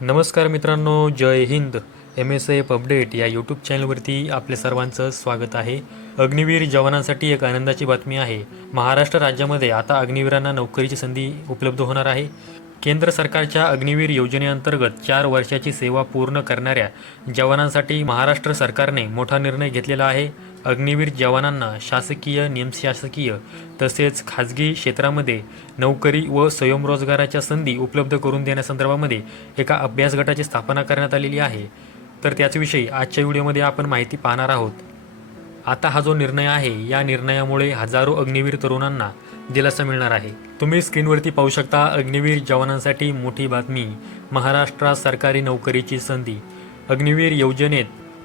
नमस्कार मित्रांनो जय Hind. M S F update या यूट्यूब चॅनलवरती आपल्या सर्वांचं स्वागत आहे. अग्निवीर जवानांसाठी एक आनंदाची बातमी आहे. महाराष्ट्र राज्यामध्ये आता अग्निवीरांना नोकरीची संधी उपलब्ध होणार आहे. केंद्र सरकारच्या अग्निवीर योजनेअंतर्गत चार वर्षाची सेवा पूर्ण करणाऱ्या जवानांसाठी महाराष्ट्र सरकारने मोठा निर्णय घेतलेला आहे. अग्निवीर जवानांना शासकीय निमशासकीय तसेच खाजगी क्षेत्रामध्ये नोकरी व स्वयंरोजगाराच्या संधी उपलब्ध करून देण्यासंदर्भामध्ये एका अभ्यास गटाची स्थापना करण्यात आलेली आहे. तर त्याचविषयी आजच्या व्हिडिओमध्ये आपण माहिती पाहणार आहोत. आता हा जो निर्णय आहे या निर्णयामुळे हजारो अग्निवीर तरुणांना दिलासा मिळणार आहे. तुम्ही स्क्रीनवरती पाहू शकता अग्निवीर जवानांसाठी मोठी बातमी महाराष्ट्रात सरकारी नोकरीची संधी अग्निवीर योजनेत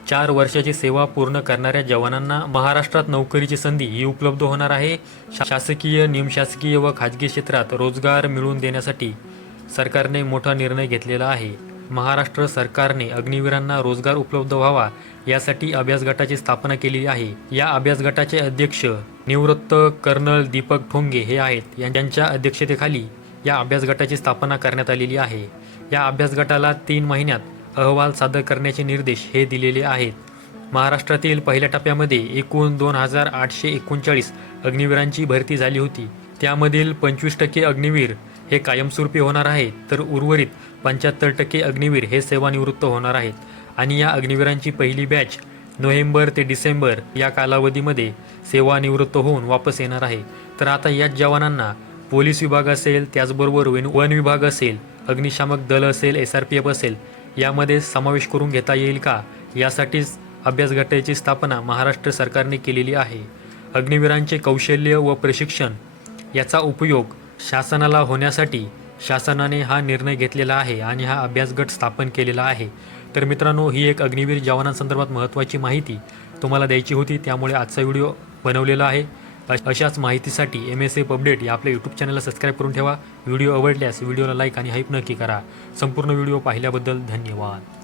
चार वर्षाची सेवा पूर्ण करणाऱ्या जवानांना महाराष्ट्रात नोकरीची संधी ही उपलब्ध होणार आहे. शा- शासकीय निमशासकीय व खाजगी क्षेत्रात रोजगार मिळवून देण्यासाठी सरकारने मोठा निर्णय घेतलेला आहे. महाराष्ट्र सरकारने अग्निवीरांना रोजगार उपलब्ध व्हावा यासाठी अभ्यास गटाची स्थापना केली आहे. या अभ्यास गटाचे अध्यक्ष निवृत्त कर्नल दीपक ठोंगे हे आहेत. यांच्या अध्यक्षतेखाली या अभ्यास गटाची स्थापना करण्यात आलेली आहे. या अभ्यास गटाला तीन महिन्यात अहवाल सादर करण्याचे निर्देश हे दिलेले आहेत. महाराष्ट्रातील पहिल्या टप्प्यामध्ये एकूण दोन हजार आठशे एकोणचाळीस अग्निवीरांची भरती झाली होती. त्यामधील पंचवीस टक्के अग्निवीर हे कायमस्वरूपी होणार आहेत तर उर्वरित पंच्याहत्तर टक्के अग्निवीर हे सेवानिवृत्त होणार आहेत. आणि या अग्निवीरांची पहिली बॅच नोव्हेंबर ते डिसेंबर या कालावधीमध्ये सेवानिवृत्त होऊन वापस येणार आहे. तर आता याच जवानांना पोलीस विभाग असेल त्याचबरोबर वन वन विभाग असेल अग्निशामक दल असेल एस आर पी एफ असेल यामध्ये समावेश करून घेता येईल का? यासाठीच अभ्यास गटाची स्थापना महाराष्ट्र सरकारने केलेली आहे. अग्निवीरांचे कौशल्य व प्रशिक्षण याचा उपयोग शासनाला होण्यासाठी शासनाने हा निर्णय घेतलेला आहे आणि हा अभ्यास गट स्थापन केलेला आहे. तर मित्रांनो ही एक अग्निवीर जवानांसंदर्भात महत्त्वाची माहिती तुम्हाला द्यायची होती त्यामुळे आजचा व्हिडिओ बनवलेला आहे. अशाच माहितीसाठी एम एस एफ अपडेट या आपल्या यूट्यूब चॅनलला सबस्क्राईब करून ठेवा. व्हिडिओ आवडल्यास व्हिडिओला लाईक आणि हाईप नक्की करा. संपूर्ण व्हिडिओ पाहिल्याबद्दल धन्यवाद.